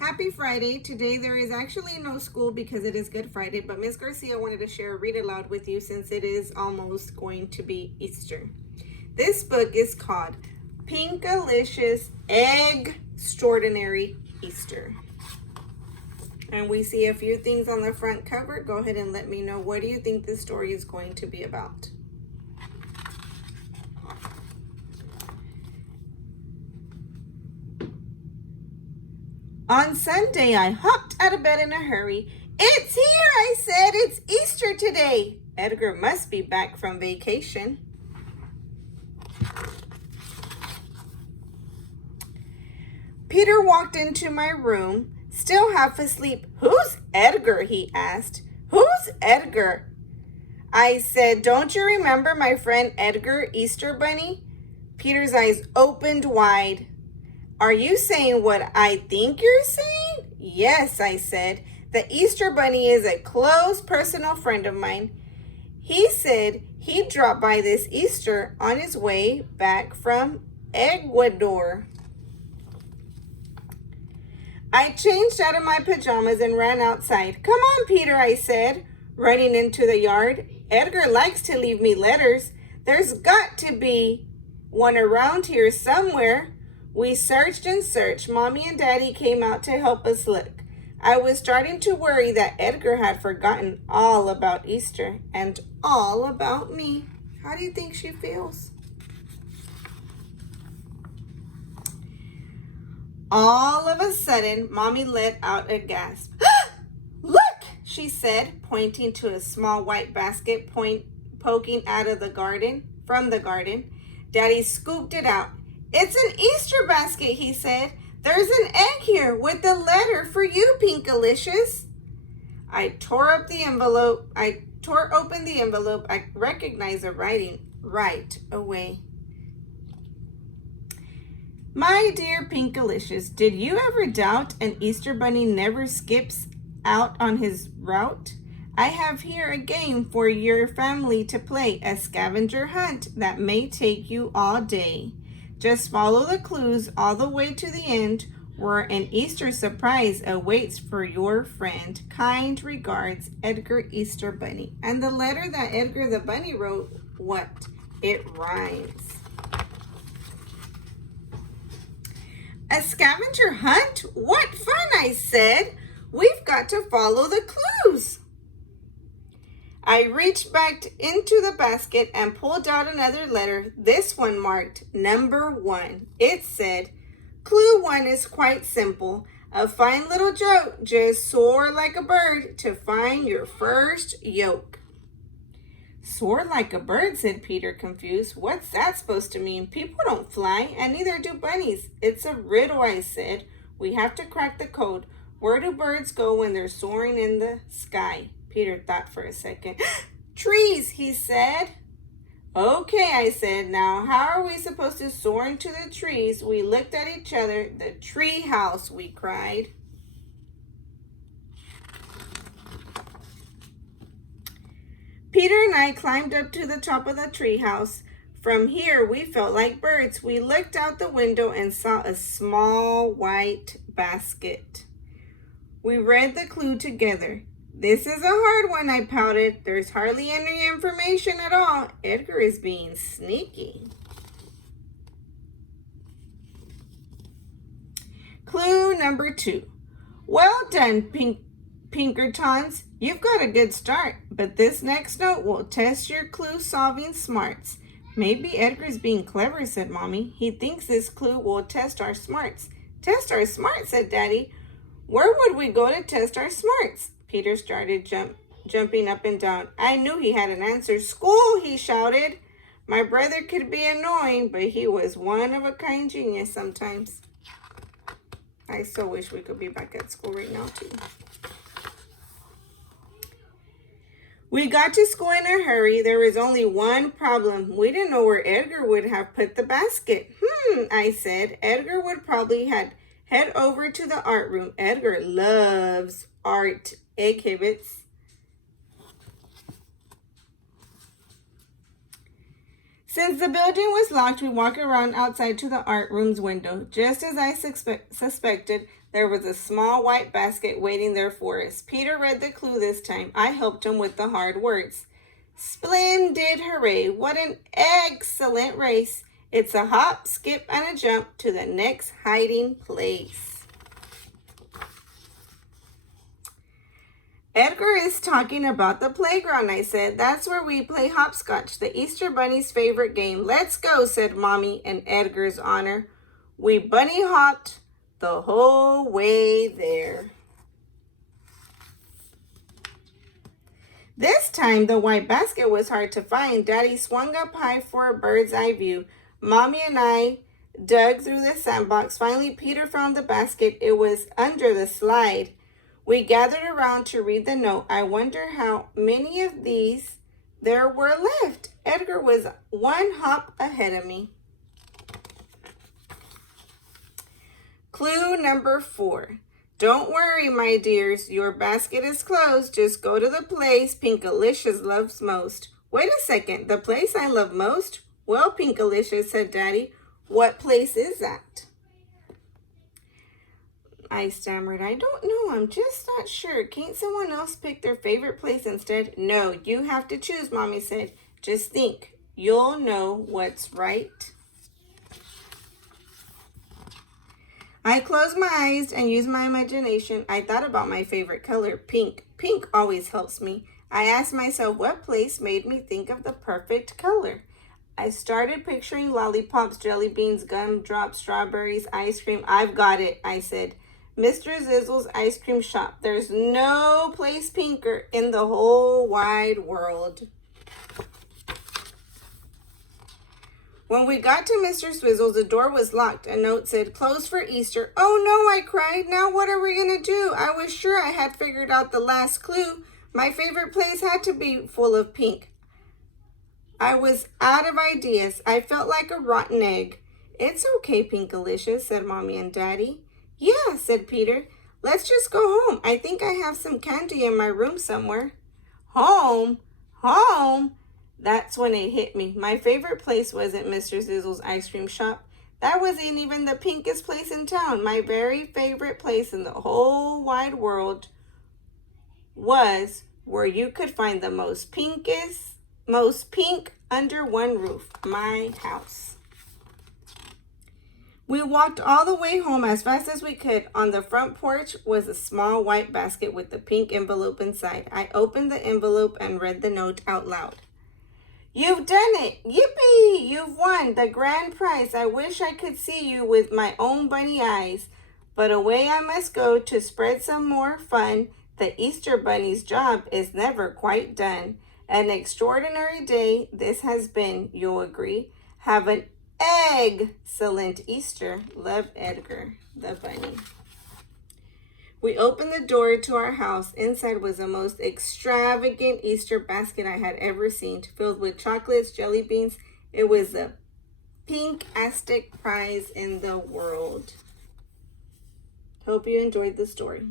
Happy Friday. Today there is actually no school because it is Good Friday, but Miss Garcia wanted to share a read aloud with you since it is almost going to be Easter. This book is called Pinkalicious Extraordinary Easter. And we see a few things on the front cover. Go ahead and let me know, what do you think this story is going to be about? On Sunday, I hopped out of bed in a hurry. It's here, I said. It's Easter today. Edgar must be back from vacation. Peter walked into my room, still half asleep. Who's Edgar? He asked. Who's Edgar? I said, don't you remember my friend Edgar, Easter Bunny? Peter's eyes opened wide. Are you saying what I think you're saying? Yes, I said. The Easter Bunny is a close personal friend of mine. He said he'd drop by this Easter on his way back from Ecuador. I changed out of my pajamas and ran outside. Come on, Peter, I said, running into the yard. Edgar likes to leave me letters. There's got to be one around here somewhere. We searched and searched. Mommy and Daddy came out to help us look. I was starting to worry that Edgar had forgotten all about Easter and all about me. How do you think she feels? All of a sudden, Mommy let out a gasp. Look, she said, pointing to a small white basket poking out of from the garden. Daddy scooped it out. It's an Easter basket, he said. There's an egg here with a letter for you, Pinkalicious. I tore open the envelope. I recognized the writing right away. My dear Pinkalicious, did you ever doubt an Easter Bunny never skips out on his route? I have here a game for your family to play, a scavenger hunt that may take you all day. Just follow the clues all the way to the end, where an Easter surprise awaits for your friend. Kind regards, Edgar Easter Bunny. And the letter that Edgar the Bunny wrote, what? It rhymes. A scavenger hunt? What fun, I said. We've got to follow the clues. I reached back into the basket and pulled out another letter, this one marked number 1. It said, Clue 1 is quite simple. A fine little joke, just soar like a bird to find your first yolk. Soar like a bird, said Peter, confused. What's that supposed to mean? People don't fly, and neither do bunnies. It's a riddle, I said. We have to crack the code. Where do birds go when they're soaring in the sky? Peter thought for a second. Trees, he said. Okay, I said. Now, how are we supposed to soar into the trees? We looked at each other. The tree house, we cried. Peter and I climbed up to the top of the tree house. From here, we felt like birds. We looked out the window and saw a small white basket. We read the clue together. This is a hard one, I pouted. There's hardly any information at all. Edgar is being sneaky. Clue number 2. Well done, Pinkertons. You've got a good start, but this next note will test your clue-solving smarts. Maybe Edgar's being clever, said Mommy. He thinks this clue will test our smarts. Test our smarts, said Daddy. Where would we go to test our smarts? Peter started jumping up and down. I knew he had an answer. School, he shouted. My brother could be annoying, but he was one-of-a-kind genius sometimes. I so wish we could be back at school right now, too. We got to school in a hurry. There was only one problem. We didn't know where Edgar would have put the basket. I said. Edgar would probably head over to the art room. Edgar loves art exhibits. Since the building was locked, we walked around outside to the art room's window. Just as I suspected, There was a small white basket waiting there for us. Peter read the clue this time. I helped him with the hard words. Splendid, hooray. What an excellent race. It's a hop, skip, and a jump to the next hiding place. Edgar is talking about the playground, I said. That's where we play hopscotch, the Easter Bunny's favorite game. Let's go, said Mommy in Edgar's honor. We bunny hopped the whole way there. This time, the white basket was hard to find. Daddy swung up high for a bird's eye view. Mommy and I dug through the sandbox. Finally, Peter found the basket. It was under the slide. We gathered around to read the note. I wonder how many of these there were left. Edgar was one hop ahead of me. Clue number 4. Don't worry, my dears. Your basket is closed. Just go to the place Pinkalicious loves most. Wait a second. The place I love most? Well, Pinkalicious, said Daddy. What place is that? I stammered. I don't know. I'm just not sure. Can't someone else pick their favorite place instead? No, you have to choose, Mommy said. Just think. You'll know what's right. I closed my eyes and used my imagination. I thought about my favorite color, pink. Pink always helps me. I asked myself what place made me think of the perfect color. I started picturing lollipops, jelly beans, gumdrops, strawberries, ice cream. I've got it, I said. Mr. Zizzle's ice cream shop. There's no place pinker in the whole wide world. When we got to Mr. Swizzle's, the door was locked. A note said, closed for Easter. Oh no, I cried. Now what are we going to do? I was sure I had figured out the last clue. My favorite place had to be full of pink. I was out of ideas. I felt like a rotten egg. It's okay, Pinkalicious, said Mommy and Daddy. Yeah, said Peter. Let's just go home. I think I have some candy in my room somewhere. Home? Home? That's when it hit me. My favorite place wasn't Mr. Zizzle's ice cream shop. That wasn't even the pinkest place in town. My very favorite place in the whole wide world was where you could find the most pink under one roof, my house. We walked all the way home as fast as we could. On the front porch was a small white basket with the pink envelope inside. I opened the envelope and read the note out loud. You've done it! Yippee! You've won the grand prize. I wish I could see you with my own bunny eyes. But away I must go to spread some more fun. The Easter Bunny's job is never quite done. An extraordinary day this has been, you'll agree. Have an excellent Easter. Love, Edgar, the bunny. We opened the door to our house. Inside was the most extravagant Easter basket I had ever seen, filled with chocolates, jelly beans. It was the pinkastic prize in the world. Hope you enjoyed the story.